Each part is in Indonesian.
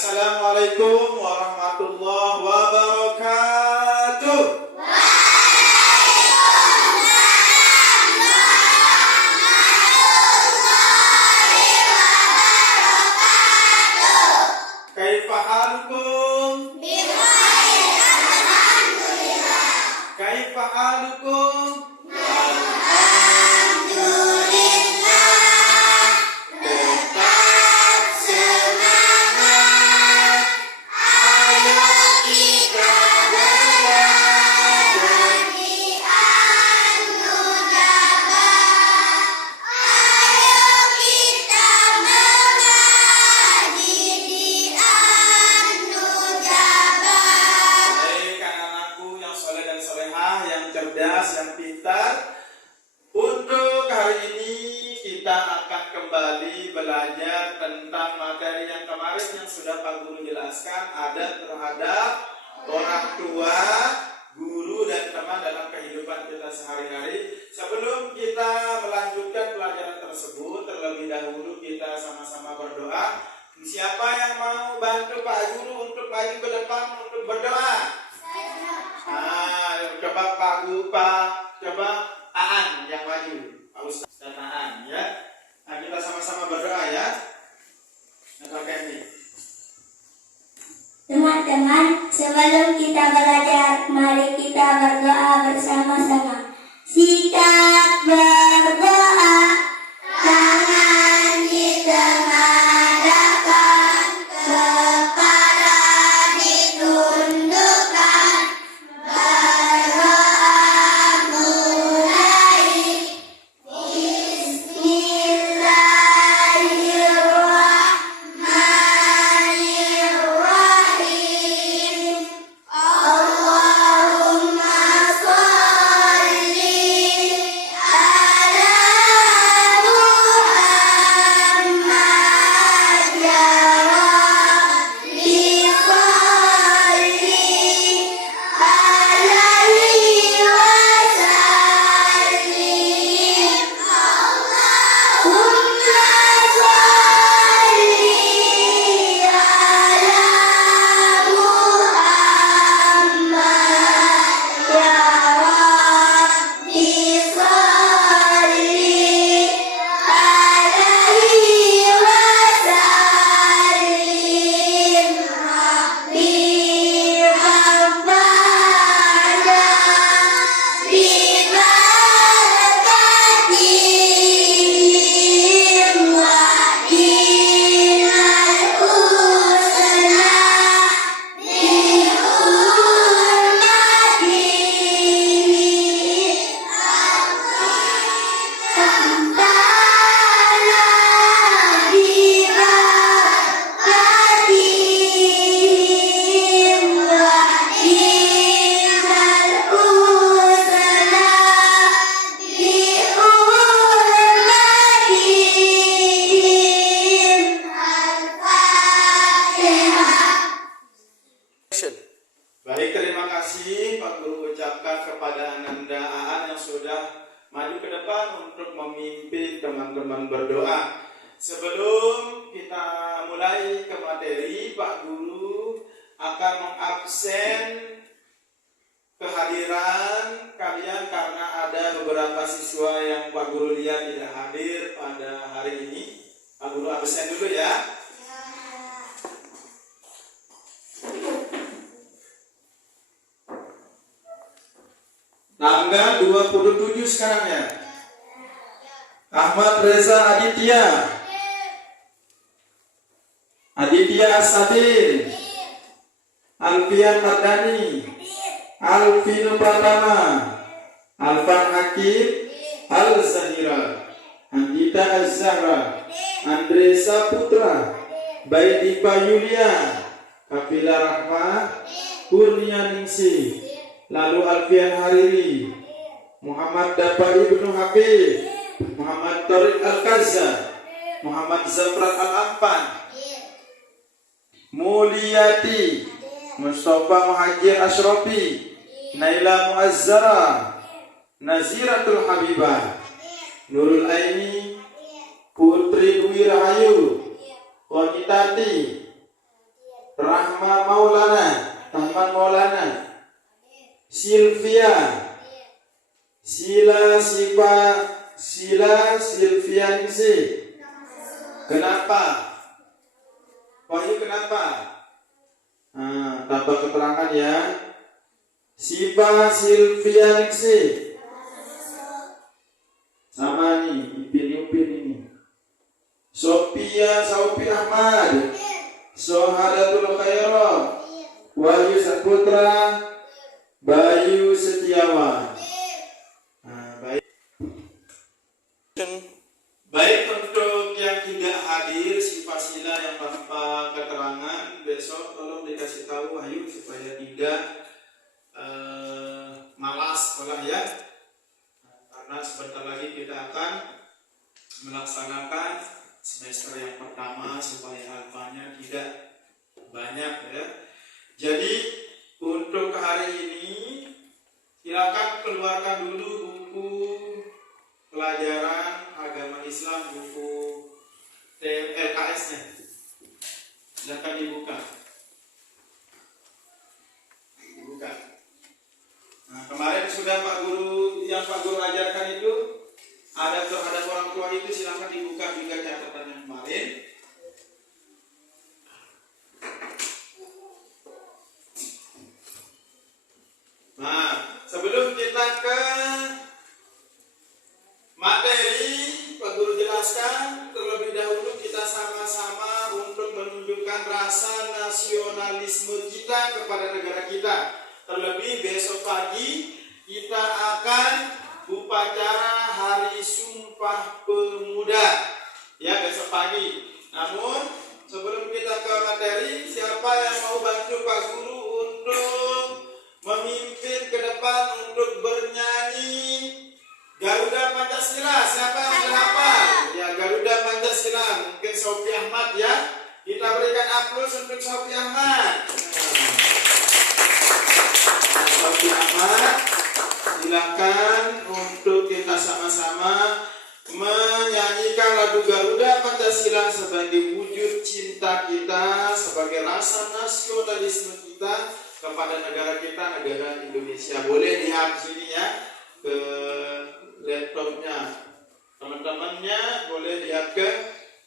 Assalamualaikum warahmatullahi wabarakatuh. Kaifa halukum? Bikhair, alhamdulillah. Kaifa halukum? Yang pintar. Untuk hari ini kita akan kembali belajar tentang materi yang kemarin yang sudah Pak Guru jelaskan, ada terhadap orang tua, guru dan teman dalam kehidupan kita sehari-hari. Sebelum kita melanjutkan pelajaran tersebut, terlebih dahulu kita sama-sama berdoa. Siapa yang mau bantu Pak Guru untuk maju ke depan untuk berdoa? Coba Pak Guru, coba Aan yang maju, Pak Ustaz dan Aan ya. Nah, kita sama-sama berdoa ya. Teman-teman, sebelum kita belajar, mari kita berdoa bersama-sama. Sikap berdoa, tangan ditengadahkan, kepala ditundukkan, berdoa mulai. Bismillahirrahmanirrahim. Allahumma sholli ala Muhammad ya Rabbi, sholli alaihi wasallim. Allahumma sholli ala Muhammad ya Rabbi, sholli alaihi wasallim. Rabbi rabbana bibarakatihim wa dinal husna bihurmatihi rabbana bibarakatihim wa dinal husna bihurmatihim. Al-Fatihah. Baik, terima kasih Pak Guru ucapkan kepada Ananda Aan yang sudah maju ke depan untuk memimpin teman-teman berdoa. Sebelum kita mulai ke materi, Pak Guru akan mengabsen kehadiran kalian karena ada beberapa siswa yang Pak Guru lihat tidak hadir pada hari ini. Pak Guru absen dulu ya. Tanggal 27 sekarang ya. Ahmad Reza Aditya, Aditya Asadin, Alfian Mardani, Alvino Pratama, Alfan Hakim, Al-Zahira, Andita Az-Zahra, Andresa Putra, Baidipa Yulia, Kafila Rahma, Kurnia Ningsi, lalu Alfian Hariri, Muhammad Dapa Ibnu Habib, Muhammad Tariq Al-Kaza, Muhammad Zafrat Al-Ampan, Mulyati, Mustafa Muhajir Ashrafi, Naila Muazzara, Naziratul Habibah, Nurul Aini, Putri Dwi Rahayu, Wanitati, Maulana. Taman Maulana. Silvia. Sila Silvianingsi. Kenapa? Wahyu kenapa? Tambah keterangan ya. Sipa Silvianingsi. Sama nih, Upin ini. Sophie Ahmad. Sohadatul Khairah. Wahyu Saputra. Bayu Setiawan. Baik untuk yang tidak hadir Sila yang tanpa keterangan, besok tolong dikasih tahu Wahyu supaya tidak malas sekolah ya. Karena sebentar lagi kita akan melaksanakan semester yang pertama supaya alfanya tidak banyak ya. Jadi untuk hari ini silakan keluarkan dulu buku pelajaran agama Islam, buku LKS-nya. Silakan dibuka. Nah, kemarin sudah Pak Guru ajarkan itu ada terhadap orang tua itu, silakan dibuka juga catatan yang kemarin. Nah, sebelum kita ke materi, Pak Guru jelaskan terlebih dahulu kita sama-sama untuk menunjukkan rasa nasionalisme kita kepada negara kita. Terlebih besok pagi kita akan upacara Hari Sumpah Pemuda ya, besok pagi. Namun sebelum kita ke materi, siapa yang mau bantu Pak Guru untuk memimpin ke depan untuk bernyanyi Garuda Pancasila? Siapa yang sudah hafal? Ya, Garuda Pancasila. Mungkin Sophie Ahmad ya. Kita berikan aplaus untuk Sophie Ahmad. Sophie Ahmad, silakan untuk kita sama-sama menyanyikan lagu Garuda Pancasila sebagai wujud cinta kita, sebagai rasa nasionalisme kita kepada negara kita, negara Indonesia. Boleh lihat sini ya, ke laptopnya teman-temannya, boleh lihat ke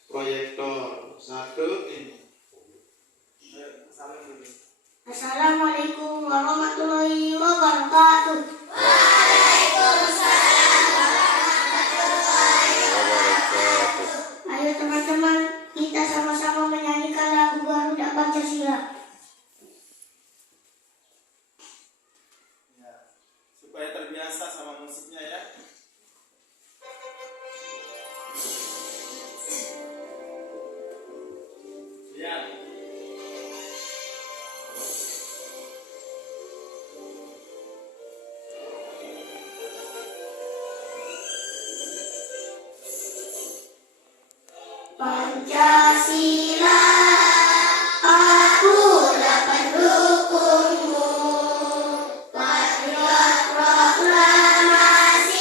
proyektor. Satu ini. Assalamualaikum warahmatullahi wabarakatuh. Ayo teman-teman, kita sama-sama menyanyikan lagu Garuda Pancasila. Ya, supaya terbiasa sama musiknya ya. Ya. Pancasila, aku dapat dukungmu. Patriot proklamasi.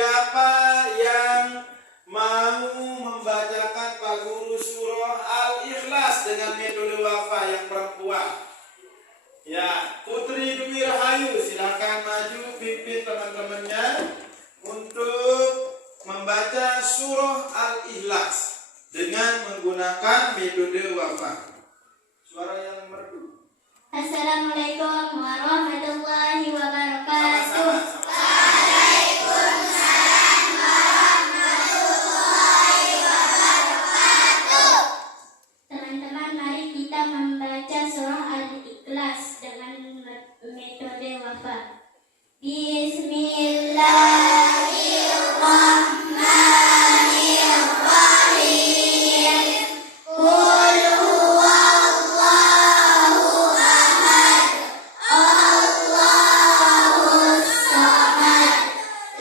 siapa yang mau membacakan Pak Guru surah Al-Ikhlas dengan metode wafa yang perempuan? Ya, Putri Dwi Rahayu, silakan maju pimpin teman-temannya untuk membaca surah Al-Ikhlas dengan menggunakan metode wafa. Suara yang merdu. Assalamualaikum warahmatullahi wabarakatuh. Teman-teman, mari kita membaca surah Al-Ikhlas dengan metode wafa. Bismillahirrahmanirrahim. Qul huwallahu ahad, Allahus samad,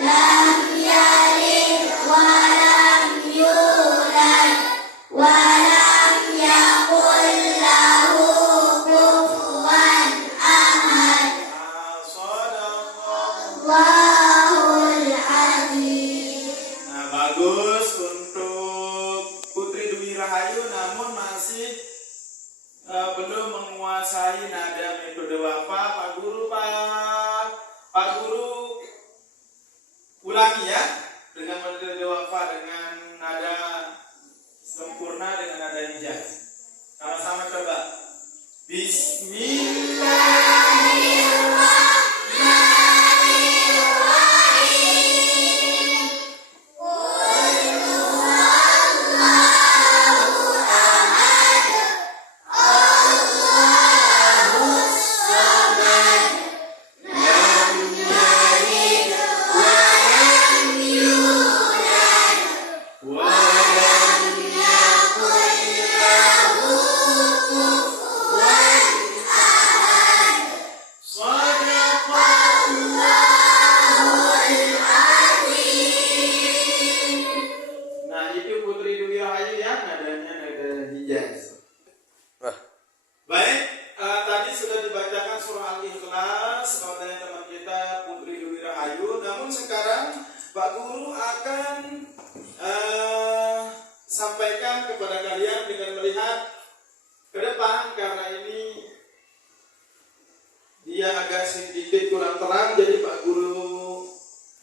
lam yalid wa lam yulad wa lam yakul lahu kufuwan ahad. Allahul azim. Nah, bagus untuk Putri Dwi Rahayu, namun masih belum menguasai nada metode wafa. Pak Guru ulangi ya dengan metode wafa dengan nada sempurna, dengan nada hijaz. Sama-sama coba. Bismillahirrahmanirrahim. Qul huwallahu ahad, Allahus samad, lam yalid wa lam yulad wa lam yakul lahu kufuwan ahad. Shadaqallahul Allahul azim. Nah, itu Putri Dwi Rahayu ya, nadanya nada hijaz. Baik, tadi sudah dibacakan surah Al-Ikhlas oleh teman kita Putri Dwi Rahayu. Namun sekarang Pak Guru akan sampaikan kepada kalian dengan melihat ke depan, karena ini dia agak sedikit kurang terang. Jadi Pak Guru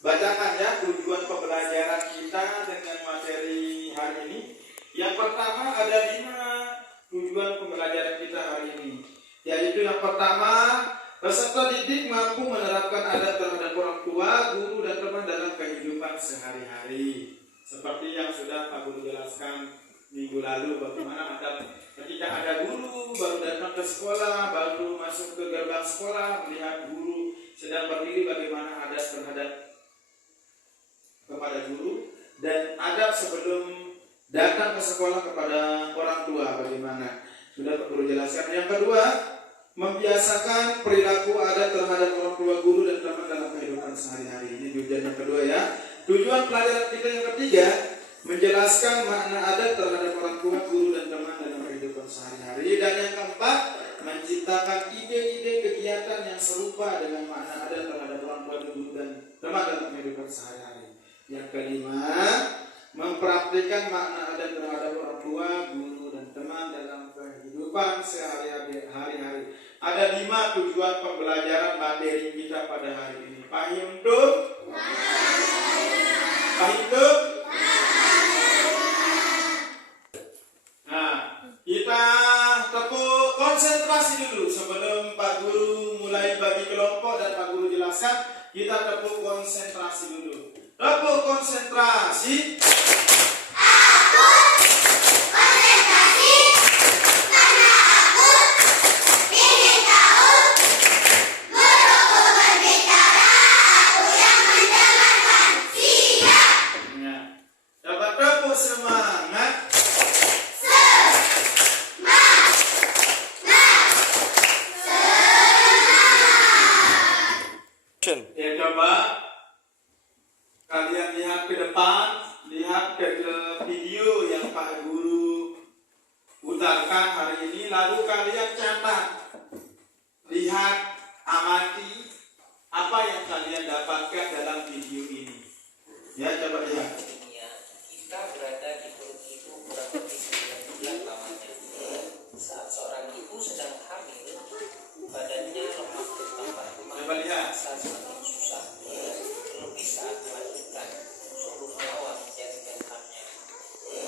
bacakan ya tujuan pembelajaran kita dengan materi hari ini. Yang pertama, ada 5 tujuan pembelajaran kita hari ini, yaitu yang pertama, peserta didik mampu menerapkan adat terhadap orang tua, guru, dan teman dalam kehidupan sehari-hari. Seperti yang sudah Pak Guru jelaskan minggu lalu, bagaimana ketika ada guru baru datang ke sekolah, baru masuk ke gerbang sekolah, melihat guru sedang berdiri, bagaimana adat terhadap kepada guru, dan adab sebelum datang ke sekolah kepada orang tua bagaimana, sudah Pak Guru jelaskan. Yang kedua, membiasakan perilaku adat terhadap orang tua, guru, dan teman dalam kehidupan sehari-hari. Ini tujuan yang kedua ya. Tujuan pelajaran kita yang ketiga, menjelaskan makna adat terhadap orang tua, guru, dan teman dalam kehidupan sehari-hari. Dan yang keempat, menciptakan ide-ide kegiatan yang serupa dengan makna adat terhadap orang tua, guru, dan teman dalam kehidupan sehari-hari. Yang kelima, mempraktikkan makna adat terhadap orang tua, guru, dan teman dalam kehidupan sehari-hari. Ada 5 tujuan pembelajaran materi kita pada hari ini. Paham tuh? Paham tuh? Nah, kita tepuk konsentrasi dulu sebelum Pak Guru mulai bagi kelompok dan Pak Guru jelaskan. Kita tepuk konsentrasi dulu. Tepuk konsentrasi. Ya, coba kalian lihat ke depan, lihat ke video yang Pak Guru putarkan hari ini, lalu kalian catat, lihat, amati apa yang kalian dapatkan dalam video ini. Ya, coba ya. dunia, kita berada di perut ibu kurang lebih 9 bulan lamanya. Saat seorang ibu sedang hamil, badannya lemah bertambah lemah, Coba lihat. saat semakin susah, terlebih saat melahirkan, sungguh nyawa menjadi taruhannya.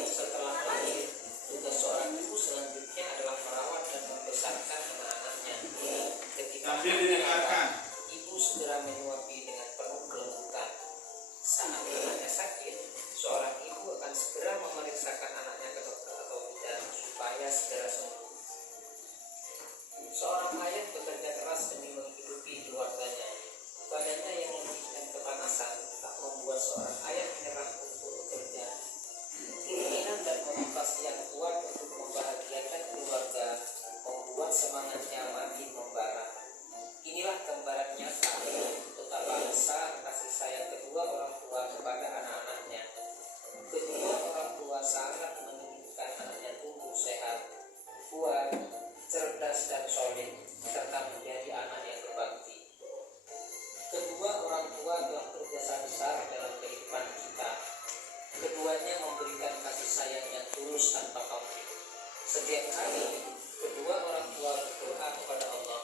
Setelah lahir, tugas seorang ibu selanjutnya adalah merawat dan membesarkan anak-anaknya. Ketika Sambil didengarkan. ibu segera menyuapi dengan penuh kelembutan. Saat anaknya sakit, seorang ibu akan segera memeriksakan anaknya ke dokter atau bidan supaya segera sembuh. Seorang ayah bekerja keras demi menghidupi keluarganya. Badannya yang lemah dan kepanasan tak membuat seorang ayah menyerah untuk bekerja. Keinginan dan motivasi yang kuat untuk membahagiakan keluarga membuat semangatnya makin membara. Inilah gambaran nyata betapa besar kasih sayang kedua orang tua kepada anak-anaknya. Kedua orang tua sangat menginginkan anaknya tumbuh sehat, kuat, cerdas dan soleh, serta menjadi anak yang berbakti. Kedua orang tua telah berjasa besar dalam kehidupan kita. Keduanya memberikan kasih sayang yang tulus tanpa pamrih. Setiap hari, kedua orang tua berdoa kepada Allah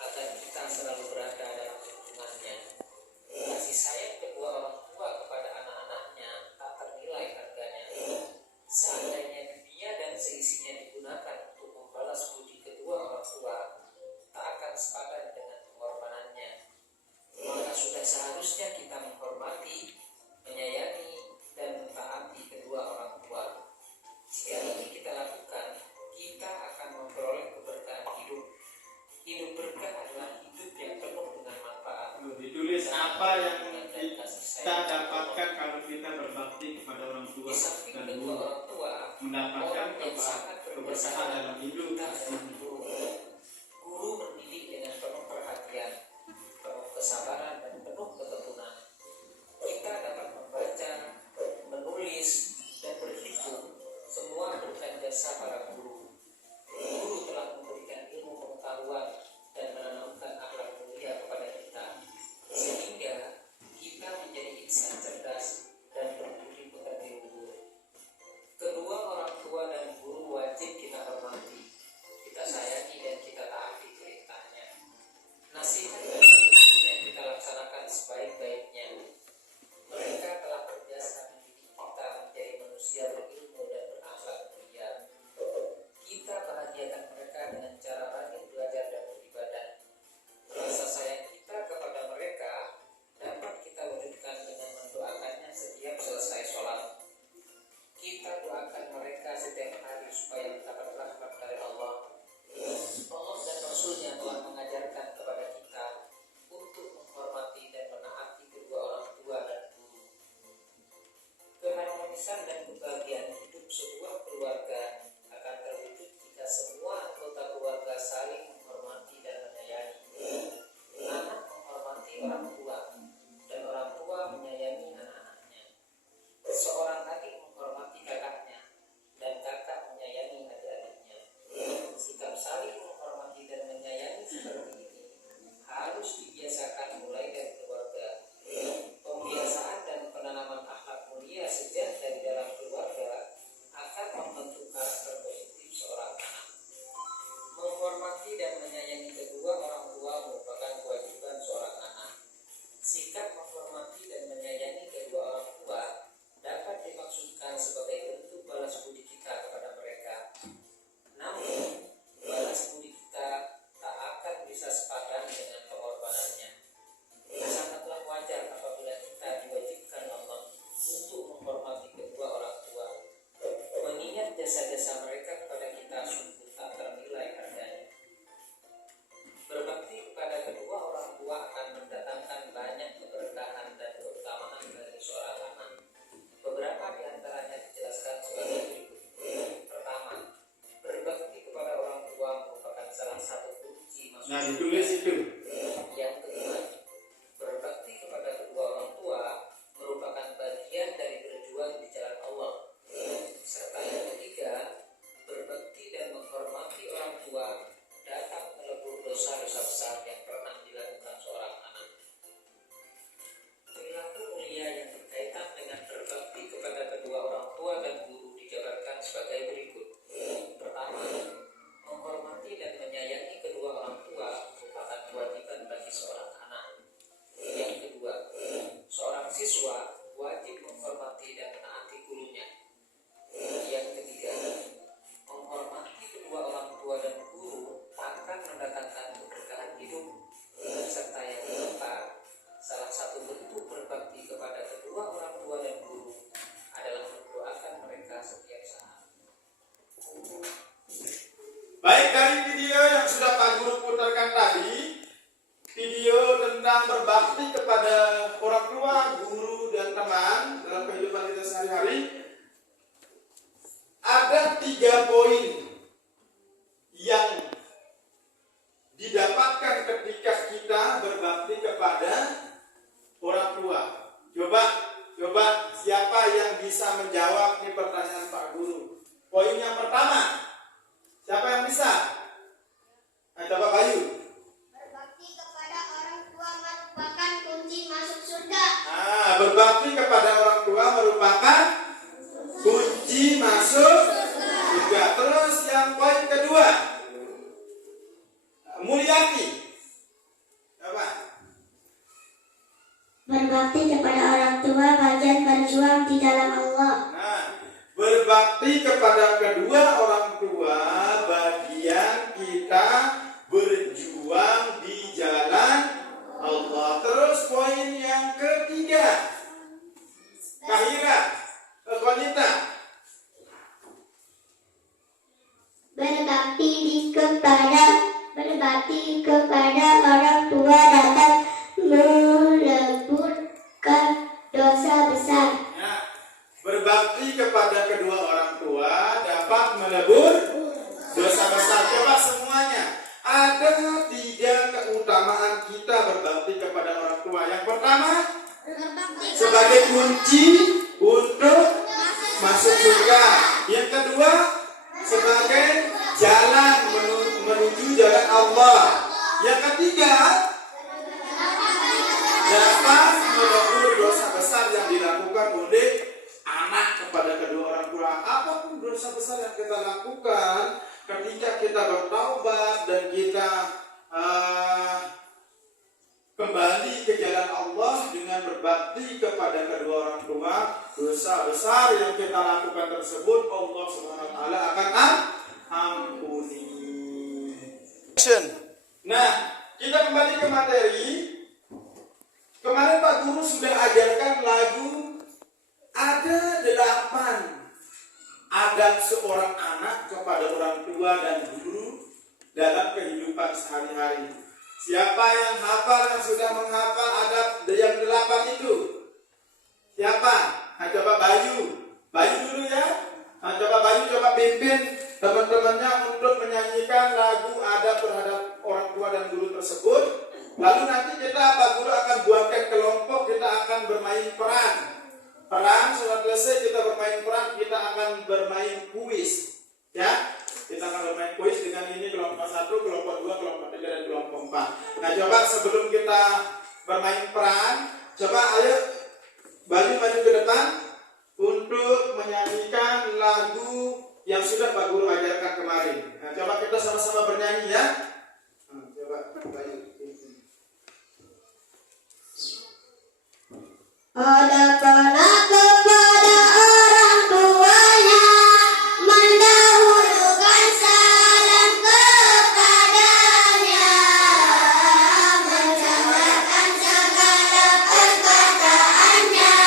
agar kita selalu berada dalam lindungannya. Kasih sayang kedua orang tua kepada anak-anaknya tak ternilai harganya. Seandainya dunia dan seisinya digunakan untuk membalas budi kedua orang tua, tak akan sepadan dengan pengorbanannya. Maka sudah seharusnya kita menghormati, menyayangi, dan mentaati kedua orang tua. Jika ini kita lakukan, kita akan memperoleh keberkahan hidup. Hidup berkah adalah hidup yang penuh dengan manfaat. Ditulis apa yang kita dapatkan kalau kita berbakti kepada orang tua Di samping dan kedua guru. orang tua, Mendapatkan orang yang sangat keberkahan dalam hidup. kita adalah guru. Guru mendidik dengan penuh perhatian, penuh kesabaran, dan penuh ketekunan. Kita dapat membaca, menulis, dan berhitung, semua berkat jasa para guru. Guru telah memberikan ilmu pengetahuan dan menanamkan akhlak mulia kepada kita, sehingga kita menjadi insan cerdas dan berbudi pekerti luhur. Kedua orang tua dan guru wajib kita hormati, kita sayangi, Baik, dari video yang sudah Pak Guru putarkan tadi, video tentang berbakti kepada orang tua, guru, dan teman dalam kehidupan kita sehari-hari, ada 3 poin yang didapatkan ketika kita berbakti kepada orang tua. Coba siapa yang bisa menjawab nih pertanyaan Pak Guru? Poin yang pertama, siapa yang bisa? Coba Bayu. Berbakti kepada orang tua merupakan kunci masuk surga. Berbakti kepada orang tua merupakan kunci masuk surga. Terus yang poin kedua, Mulyati. Coba. Berbakti kepada orang tua bagian berjuang di dalam Allah. Berbakti kepada kedua orang tua bagian kita berjuang di jalan Allah. Terus poin yang ketiga, Kahira, Konita. Berbakti kepada orang tua dapat meleburkan dosa besar. Berbakti kepada kedua orang tua dapat melebur dosa besar. Coba semuanya. Ada 3 keutamaan kita berbakti kepada orang tua. Yang pertama, sebagai kunci untuk masuk surga. Yang kedua, sebagai jalan menuju jalan Allah. Yang ketiga, dapat melebur dosa besar yang dilakukan oleh anak kepada kedua orang tua. Apapun dosa besar yang kita lakukan, ketika kita bertaubat dan kita kembali ke jalan Allah dengan berbakti kepada kedua orang tua, dosa besar yang kita lakukan tersebut Allah Subhanahu wa taala akan ampuni. Nah, kita kembali ke materi. Kemarin Pak Guru sudah ajarkan lagu. Ada 8 adab seorang anak kepada orang tua dan guru dalam kehidupan sehari-hari. Siapa yang hafal, yang sudah menghafal adab yang 8 itu? Siapa? Coba Bayu. Bayu dulu ya. Coba Bayu, coba pimpin teman-temannya untuk menyanyikan lagu adab terhadap orang tua dan guru tersebut. Lalu nanti Pak Guru akan buatkan kelompok, kita akan bermain peran. Setelah selesai kita bermain peran, kita akan bermain kuis. Ya, kita akan bermain kuis dengan ini kelompok 1, kelompok 2, kelompok 3, dan kelompok 4. Nah, coba sebelum kita bermain peran, coba ayo maju ke depan untuk menyanyikan lagu yang sudah Pak Guru ajarkan kemarin. Nah, coba kita sama-sama bernyanyi ya. Coba Bayu. Ada pernah kepada orang tuanya, mendahulukan salam kepadanya, mendengarkan segala perkataannya,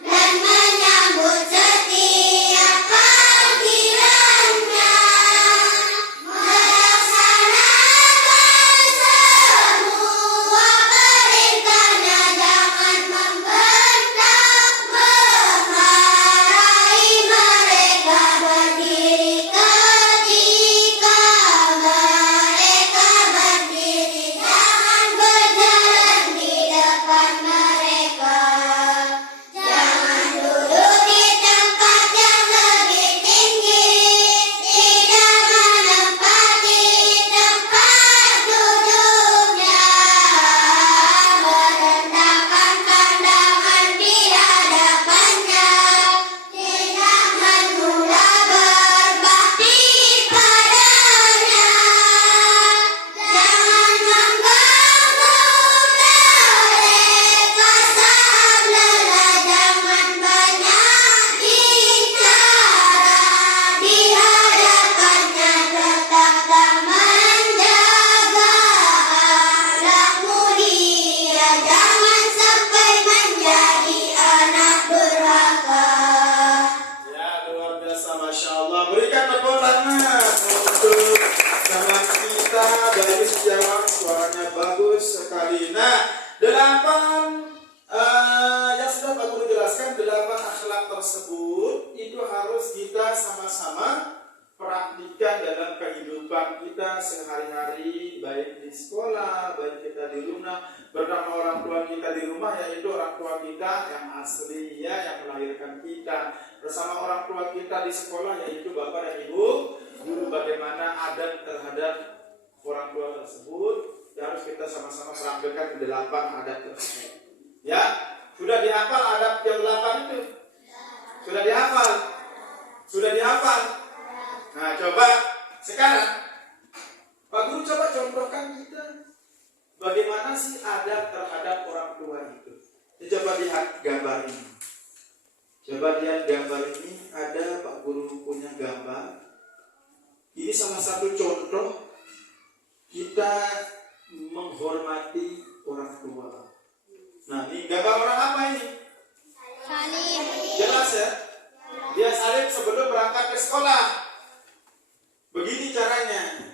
dan menyambut setiap panggilannya, melaksanakan semua perintahnya, jangan membentak. tersebut itu harus kita sama-sama praktikkan dalam kehidupan kita sehari-hari, baik di sekolah, baik kita di rumah, bersama orang tua kita di rumah, yaitu orang tua kita yang asli, ya, yang melahirkan kita, bersama orang tua kita di sekolah, yaitu bapak dan ibu guru. Bagaimana adat terhadap orang tua tersebut, harus kita sama-sama praktikkan 8 adat tersebut. Ya, sudah dihafal adat yang 8 itu? Sudah dihafal? Sudah dihafal? Nah, coba sekarang Pak Guru coba contohkan kita bagaimana sih adat terhadap orang tua itu. Coba lihat gambar ini. Coba lihat gambar ini, ada Pak Guru punya gambar. Ini salah satu contoh kita menghormati orang tua. Nah, ini gambar orang apa ini? Salib. Jelas ya? Dia salib sebelum berangkat ke sekolah. Begini caranya,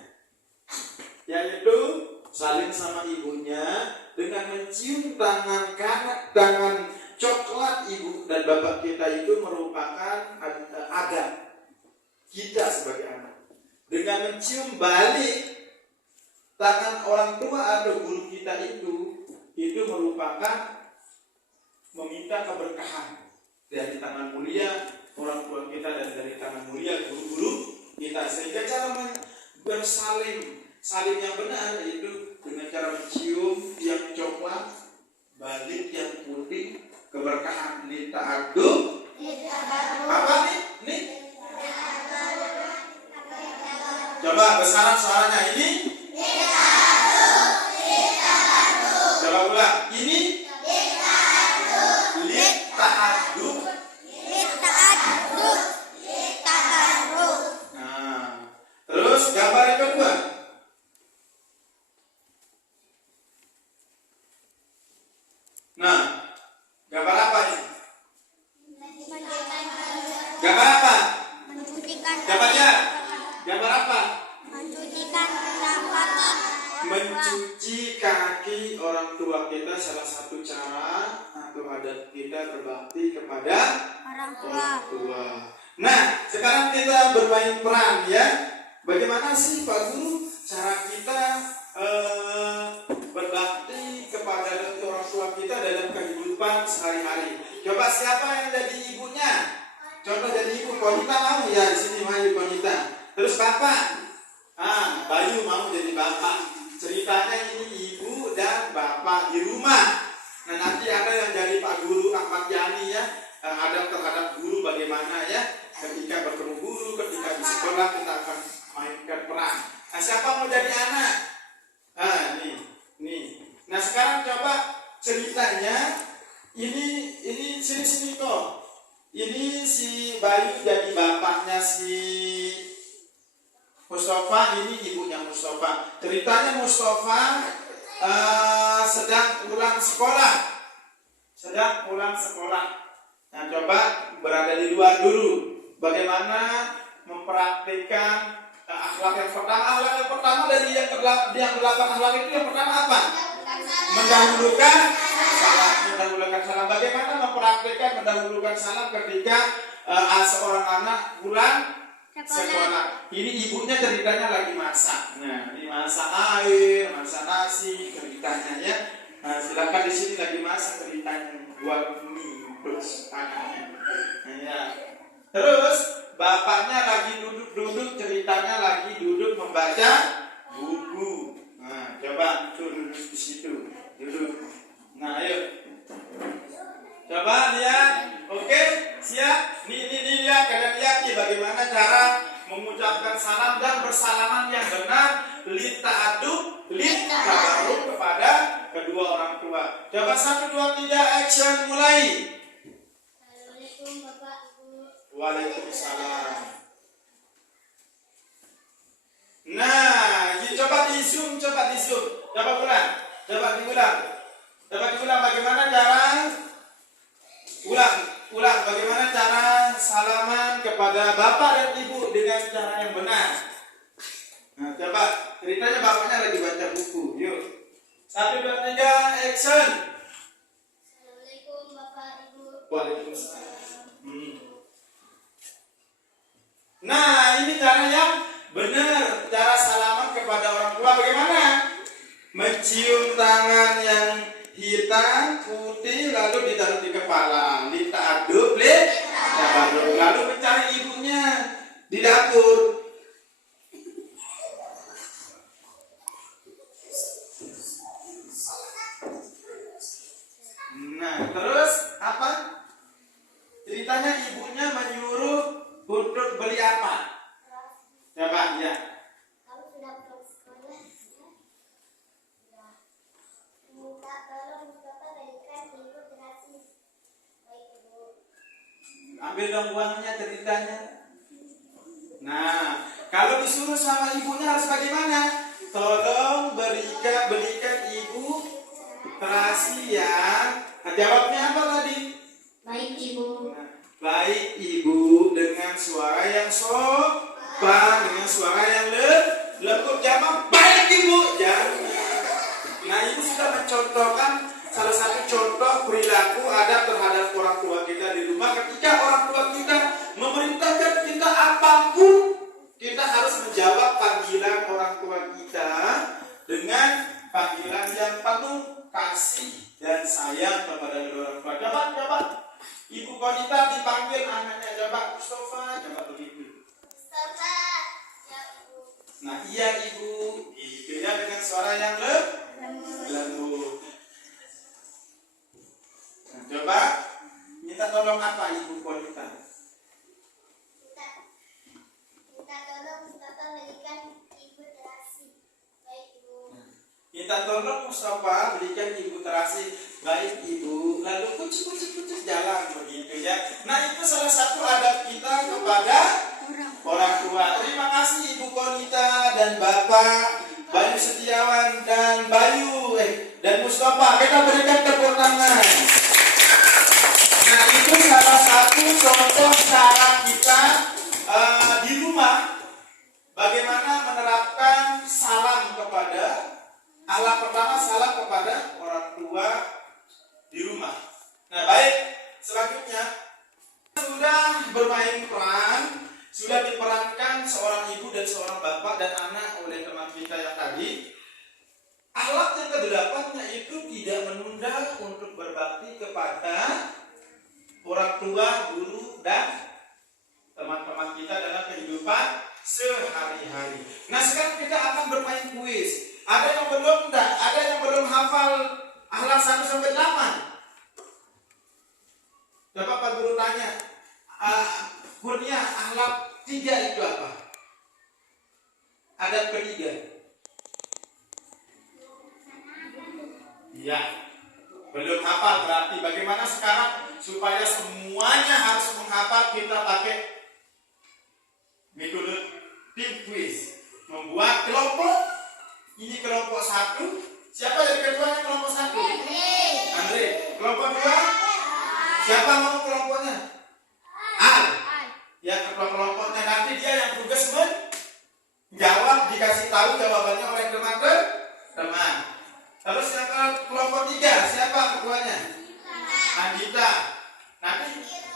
yaitu saling sama ibunya dengan mencium tangan kanan, tangan coklat ibu dan bapak kita itu merupakan adat kita sebagai anak. Dengan mencium balik tangan orang tua atau guru kita itu merupakan meminta keberkahan dari tangan mulia orang tua kita dan dari tangan mulia guru-guru kita. Sehingga cara bersalim, salim yang benar yaitu dengan cara mencium yang coklat, balik yang putih, keberkahan. Lita'adub. Apa nih? Coba besaran suaranya ini. Coba ulang. Ini. Lita'adub. Terus gambar yang kedua. Nah, gambar apa ini? Gambar apa? Coba lihat. Gambar apa? Mencuci kaki orang tua kita, salah satu cara atau adat kita berbakti kepada orang tua. Nah, sekarang kita bermain peran ya. Bagaimana sih Pak Guru cara kita berbakti kepada orang tua kita dalam kehidupan sehari-hari? Coba siapa yang jadi ibunya? Contoh jadi ibu, Konita mau ya di sini, Mayu Konita. Terus bapak, Bayu mau jadi bapak. Ceritanya ini ibu dan bapak di rumah. Nah, nanti ada yang jadi Pak Guru Ahmad Yani ya, ada terhadap guru bagaimana ya. Ketika bertemu guru, ketika di sekolah kita akan mainkan peran. Nah, siapa mau jadi anak? Nih. Nah, sekarang coba ceritanya ini sini kok. Ini si Bayu jadi bapaknya si Mustafa, ini ibunya Mustafa. Ceritanya Mustafa sedang pulang sekolah. Nah, coba berada di luar dulu. Bagaimana mempraktikkan akhlak yang pertama? Akhlak yang pertama dari yang 8 akhlak itu yang pertama apa? Mendahulukan salam. Bagaimana mempraktikkan mendahulukan salam ketika seorang anak pulang sekolah? Ini ibunya ceritanya lagi masak. Nah, ini masak air, masak nasi ceritanya ya. Nah, silakan di sini lagi masak ceritanya buat mie untuk anaknya. Nah, ya. Terus bapaknya lagi duduk ceritanya lagi duduk membaca buku. Nah, coba duduk di situ. Duduk. Nah, ayo. Coba lihat. Oke, siap? Ini lihat, kalian lihat nih bagaimana cara mengucapkan salam dan bersalaman yang benar. Lita'adub, tabaruk kepada kedua orang tua. Coba 1, 2, 3, action, mulai. Assalamualaikum Bapak Ibu. Waalaikumsalam. Nah, coba di zoom. Coba ulang. Bagaimana cara ulang bagaimana cara salaman kepada bapak dan ibu dengan cara yang benar. Nah, coba ceritanya bapaknya lagi baca buku. Yuk. 1, 2, 3, action. Assalamualaikum Bapak Ibu. Waalaikumsalam. Nah, ini cara yang benar. Cara salaman kepada orang tua bagaimana? Mencium tangan yang hitam, putih, lalu ditaruh di kepala. Ditaduk, lalu mencari ibunya di dapur. Nah, terus apa? Ceritanya ibunya menyuruh untuk beli apa? Coba, ya. Kamu sudah pulang sekolah? Ya. Minta tolong Bapak berikan ibu gratis. Baik ibu. Ambil dong uangnya ceritanya. Nah, kalau disuruh sama ibunya harus bagaimana? Tolong belikan ibu terasi ya. Nah, jawabnya apa tadi? Baik ibu. Nah, baik ibu, dengan suara yang sopan, dengan suara yang lembut. Jawab baik ibu. Jangan. Nah, ini sudah mencontohkan salah satu contoh perilaku adab terhadap orang tua kita di rumah. Ketika orang tua kita memerintahkan kita apapun, kita harus menjawab panggilan orang tua kita dengan panggilan yang penuh kasih dan sayang kepada orang tua. Coba, Ibu Konita dipanggil anaknya, coba Mustafa, coba begitu. Mustafa, ya ibu. Nah, iya ibu, gitu ya, dengan suara yang lembut. Nah, coba minta tolong apa Ibu Konita? Minta tolong Mustafa berikan ibu terasi. Baik ibu. Minta tolong Mustafa berikan ibu terasi. Baik ibu. Lalu kucuk jalan begitu ya. Nah, itu salah satu adab kita kepada orang tua. Terima kasih Ibu Konita dan Bapak Bayu Setiawan dan dan Mustafa. Kita berikan tepuk tangan. Nah, itu salah satu contoh cara kita di rumah bagaimana menerapkan salam kepada alat pertama, salam kepada orang tua di rumah. Nah, baik, selanjutnya sudah bermain peran, sudah diperankan seorang ibu dan seorang bapak dan anak oleh teman kita yang tadi. Alat yang kedelapannya itu tidak menunda untuk berbakti kepada orang tua, guru, dan teman-teman kita dalam kehidupan sehari-hari. Nah, sekarang kita akan bermain kuis. Ada yang belum hafal akhlak 1 sampai 8. Coba Pak Guru tanya, Kurnia, akhlak 3 itu apa? Adab ketiga. Iya. Belum hafal, berarti bagaimana sekarang supaya semuanya harus menghafal, kita pakai metode tim quiz. Membuat kelompok. Ini kelompok 1. Siapa jadi ketuanya kelompok 1? Andre. Kelompok 2? Siapa mau kelompoknya? Al. Ya, ketua kelompoknya nanti dia yang tugas menjawab, dikasih tahu jawabannya oleh teman-teman. Terus yang kelompok 3, siapa ketuanya? Andita. Nanti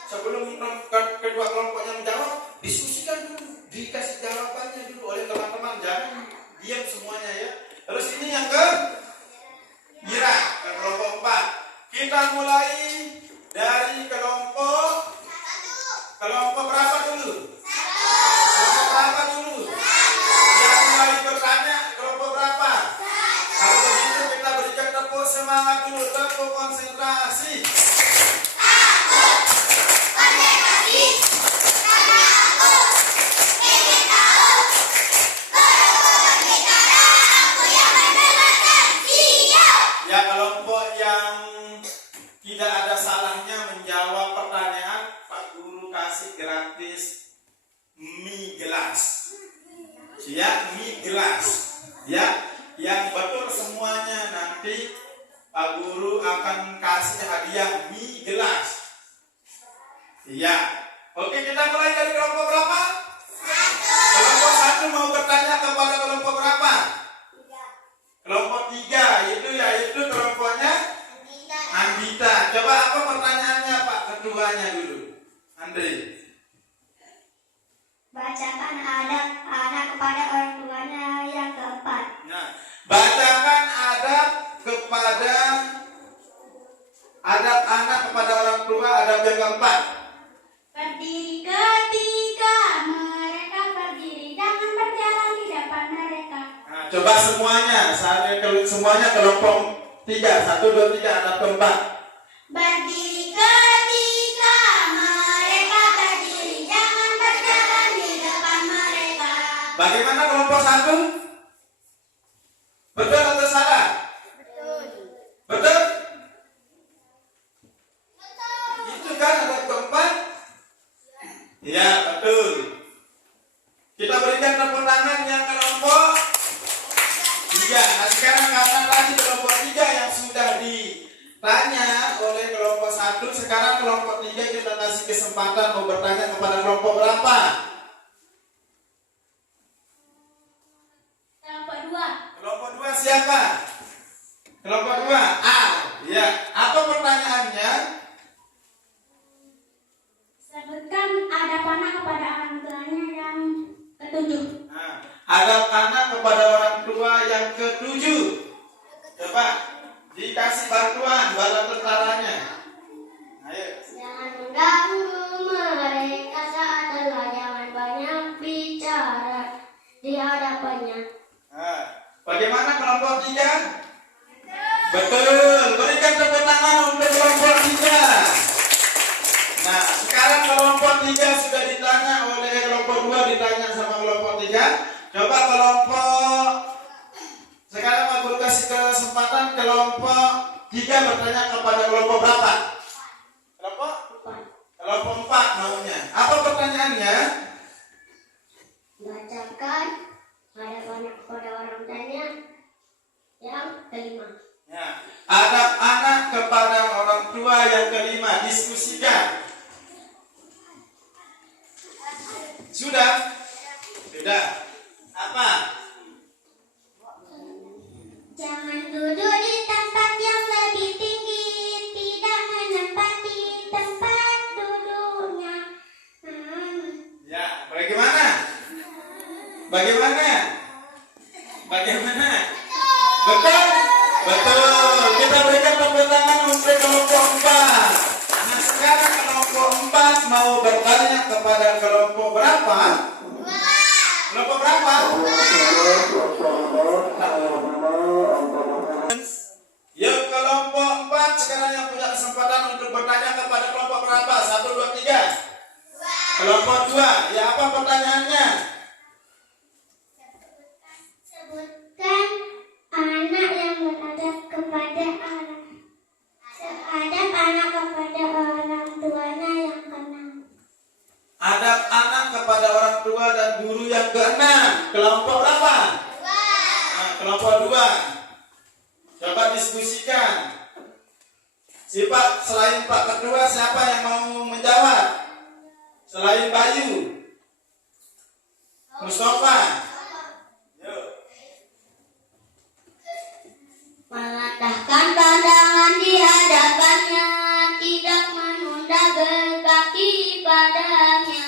sebelum kedua kelompoknya menjawab, diskusikan dulu, dikasih jawabannya dulu oleh teman-teman, jangan diam semuanya ya. Terus ini yang Mira, kelompok 4. Kita mulai dari kelompok berapa dulu? Kelompok berapa dulu? Yang mulai bertanya kelompok berapa? Kalau begitu kita berikan tepuk semangat dulu, tepuk konsentrasi. Ya, kelompok yang tidak ada salahnya menjawab pertanyaan, Pak Guru kasih gratis mie gelas. Ya, mie gelas. Ya, yang betul semuanya nanti Pak Guru akan kasih hadiah mie gelas. Ya. Oke, kita mulai dari kelompok berapa? 1. Kelompok 1 mau bertanya kepada kelompok berapa? 3. Kelompok 3 yaitu kelompoknya Andita. Coba apa pertanyaannya Pak ketuanya dulu? Andri. Bacakan adab anak kepada orang tuanya yang keempat. Nah, bacakan adab anak kepada orang tua, adab yang keempat. Berdiri ketika mereka berdiri, jangan berjalan di depan mereka. Nah, coba semuanya kelompok 3. 1, 2, 3, adab keempat. Berdiri ketika mereka berdiri, jangan berjalan di depan mereka. Bagaimana kelompok 1? Betul atau salah? Betul. Betul? Itu kan adab keempat? Ya, betul. Kita berikan tepuk tangan yang kelompok 3. Nah, sekarang karena tadi kelompok 3 yang sudah ditanya oleh kelompok 1, sekarang kelompok 3 kita kasih kesempatan mau bertanya kepada kelompok berapa? Kelompok 2. Kelompok 2 siapa? Kelompok 2 A. Ya, apa pertanyaannya? Sebutkan adab anak kepada orang tuanya yang ketujuh. Nah, adab anak kepada orang tua yang ke-7. Coba dikasih bantuan bala tentaranya. Ayo. Jangan mengganggu mereka saat telah, jangan banyak bicara di hadapannya. Nah, bagaimana kelompok 3? Betul. Berikan tepuk tangan untuk kelompok 3. Nah, sekarang kelompok 3 sudah ditanya oleh kelompok 2, ditanya sama kelompok 3. Coba kelompok sekarang aku kasih kesempatan kelompok 3 bertanya kepada kelompok berapa? Kelompok 4 maunya. Apa pertanyaannya? Bacakan adab anak kepada orang tuanya yang kelima. Ya, adab anak kepada orang tua yang kelima, diskusikan. Sudah? Sudah. Apa? Jangan duduk di tempat yang lebih tinggi, tidak menempati tempat duduknya. Ya, bagaimana? Bagaimana? Bagaimana? Betul? Betul. Kita berikan tepuk tangan untuk kelompok 4. Nah, sekarang kelompok 4 mau bertanya kepada kelompok berapa? Kelompok berapa? Yuk, kelompok 4 sekarang yang punya kesempatan untuk bertanya kepada kelompok berapa? 1, 2, 3. Kelompok 2. Ya, apa pertanyaannya? Sebutkan anak yang beradab kepada anak. Adab anak kepada orang tuanya yang keenam. Adab anak kepada orang tua dan guru yang ke-6. Kelompok berapa? 2. Nah, kelompok 2. Coba diskusikan. Selain Pak Kedua, siapa yang mau menjawab? Selain Bayu, Mustafa. Yuk. Meledahkan pandangan di hadapannya, tidak menunda berbakti padanya.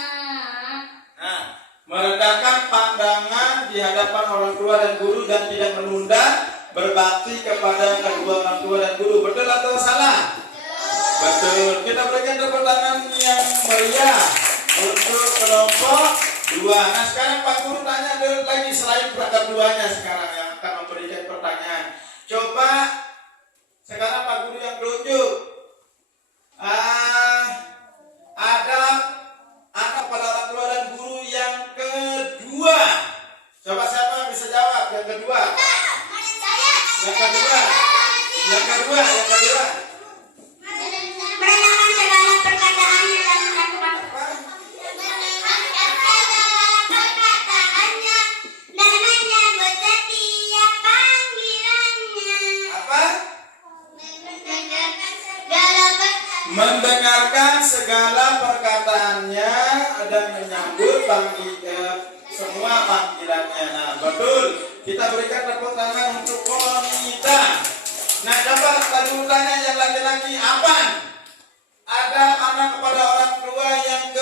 Nah, merendahkan pandangan di hadapan orang tua dan guru dan tidak menunda berbakti kepada kedua orang tua dan guru. Betul atau salah? Betul. Kita berikan tepuk tangan yang meriah untuk kelompok 2. Nah, sekarang Pak Guru tanya lagi selain keduanya sekarang yang akan memberikan pertanyaan. Coba sekarang Pak Guru yang tunjuk ada anak pada orang tua dan guru yang kedua. Coba siapa yang bisa jawab yang kedua? Yang kedua. Mendengarkan segala perkataannya dan melakukan perkataannya dan menyambut setiap panggilannya. Apa? Mendengarkan segala Mendengarkan segala perkataannya dan menyambut semua panggilannya. Nah, betul. Kita berikan tepuk tangan untuk wanita. Nah, coba tadi tanya yang laki-laki apa? Ada anak kepada orang tua yang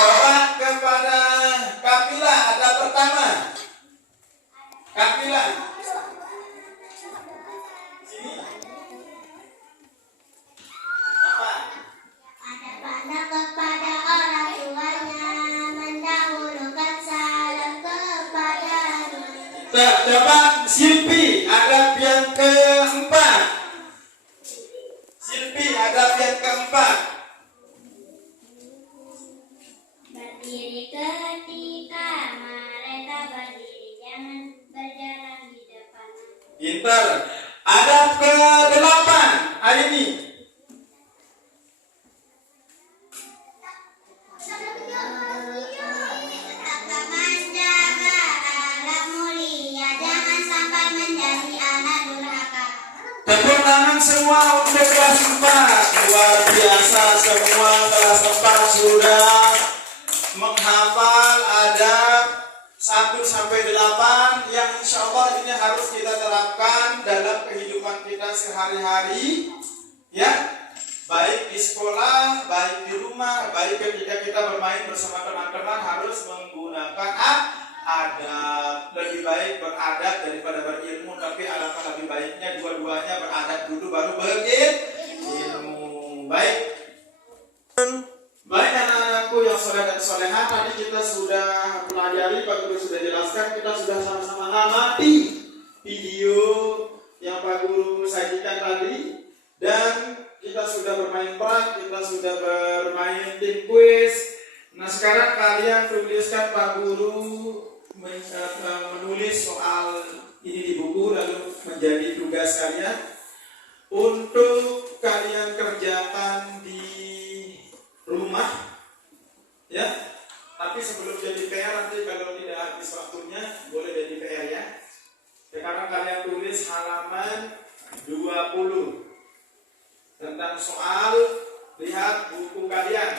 Coba kepada Kapila, ada pertama. Kapila. Sini. Apa? Ada pada kepada orang tuanya, mendahulukan salam kepadanya. Coba Silpi, adab yang keempat. Silpi, adab yang keempat. Berdiri ketika mereka berdiri, jangan berjalan di depan. Pintar. Adab ke-8 hari ini. Tetaplah menjaga akhlak mulia, jangan sampai menjadi anak durhaka. Tepuk tangan semua untuk kelas 4. Luar biasa, semua kelas 4 sudah menghafal adab 1 sampai 8 yang insya Allah ini harus kita terapkan dalam kehidupan kita sehari-hari, ya, baik di sekolah, baik di rumah, baik ketika kita bermain bersama teman-teman harus menggunakan adab. Lebih baik beradab daripada berilmu, tapi alangkah lebih baiknya dua-duanya beradab dulu baru berilmu. Baik. Baik anak-anakku yang soleh dan solehah, tadi kita sudah pelajari, Pak Guru sudah jelaskan, kita sudah sama-sama amati video yang Pak Guru sajikan tadi, dan kita sudah bermain peran, kita sudah bermain tim quiz. Nah sekarang kalian tuliskan, Pak Guru menulis soal ini di buku, lalu menjadi tugas kalian untuk kalian kerjakan di rumah, ya. Tapi sebelum jadi PR nanti kalau tidak habis waktunya boleh jadi PR ya. Sekarang kalian tulis halaman 20 tentang soal, lihat buku kalian.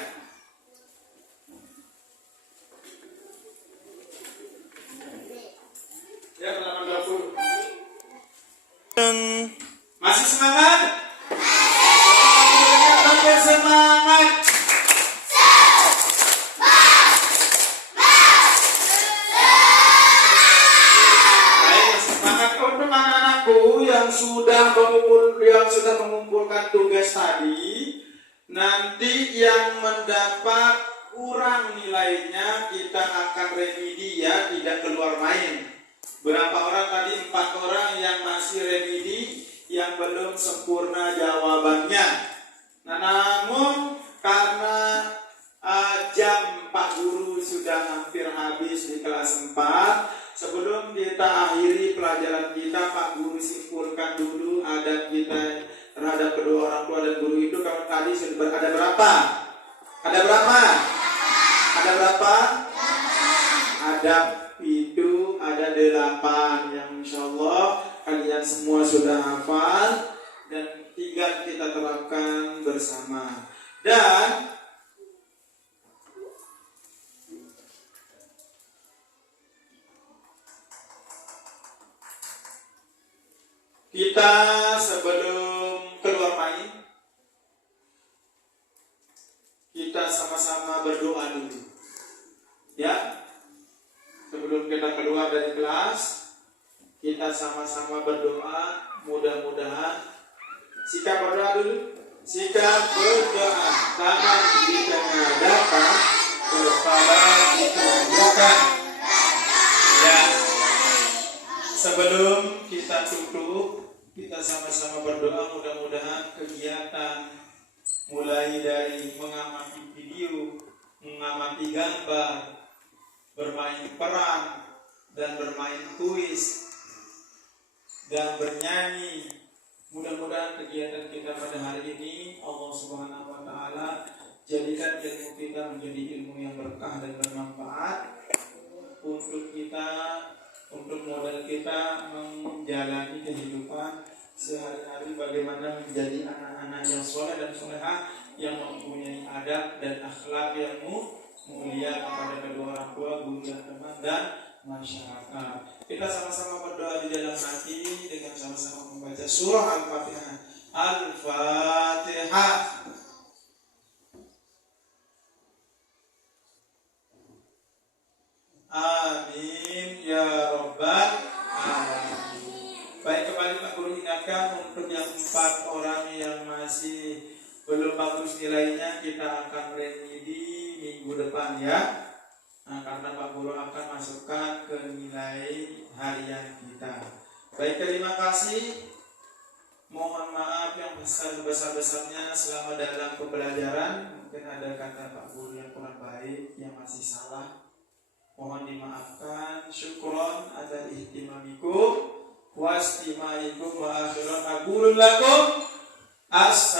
Ya, halaman 20. Masih semangat? Masih semangat. Yang sudah mengumpulkan tugas tadi, nanti yang mendapat kurang nilainya kita akan remedi ya, tidak keluar main. Berapa orang tadi? 4 orang yang masih remedi, yang belum sempurna jawabannya. Nah, namun karena jam Pak Guru sudah hampir habis di kelas 4, sebelum kita akhiri pelajaran kita, Pak Guru simpulkan dulu adab kita terhadap kedua orang tua dan guru itu. Kalau tadi sudah ada berapa? Ada berapa? Ada berapa? Adab itu ada 8 yang insya Allah kalian semua sudah hafal dan tinggal kita terapkan bersama. Dan kita sebelum keluar main, kita sama-sama berdoa dulu. Ya, sebelum kita keluar dari kelas, kita sama-sama berdoa. Mudah-mudahan sikap berdoa dulu. Sikap berdoa, tangan di tengah dada, kepala ditunjukkan. Ya, sebelum kita tutup, kita sama-sama berdoa. Mudah-mudahan kegiatan mulai dari mengamati video, mengamati gambar, bermain peran, dan bermain kuis, dan bernyanyi, mudah-mudahan kegiatan kita pada hari ini Allah Subhanahu wa Ta'ala jadikan ilmu kita menjadi ilmu yang berkah dan bermanfaat untuk kita, untuk modal kita menjalani kehidupan sehari-hari, bagaimana menjadi anak-anak yang soleh dan solehah yang mempunyai adab dan akhlak yang mulia kepada kedua orang tua, guru dan teman dan masyarakat. Kita sama-sama berdoa di dalam hati dengan sama-sama membaca surah Al-Fatihah. Al-Fatihah. Amin ya robbal alamin. Baik, kembali Pak Guru ingatkan untuk yang 4 orang yang masih belum bagus nilainya, kita akan remedi minggu depan ya. Nah, karena Pak Guru akan masukkan ke nilai harian kita. Baik, terima kasih. Mohon maaf yang sebesar-besarnya selama dalam pembelajaran. Mungkin ada kata Pak Guru yang kurang baik, yang masih salah, mohon dimaafkan. Syukron ada ihtimamikum wastimaikum wa akhiran aqulun lakum as